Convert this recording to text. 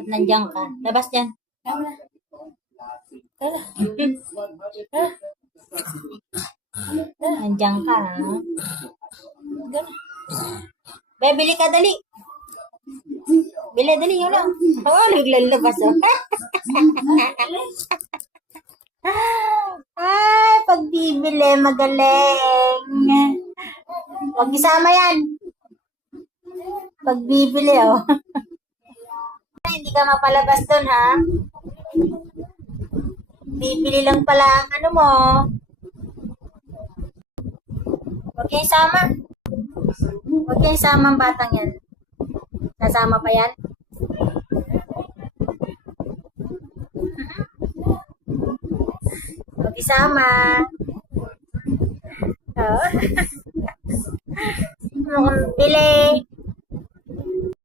Ba't nandiyan ka? Labas dyan. Nandiyan ka, ha? Be, bili ka, dali. Bili, dali, yun lang. Oo, naglalabas, oh. Ay, pagbibili, magaling. Huwag isama yan. Pagbibili, oh. Hindi ka mapalabas doon, ha? Bibili lang pala ang ano mo. Huwag kayong isama. Huwag kayong isama ang batang yan. Nasama pa yan? Huwag isama. Oh. Mukhang bili.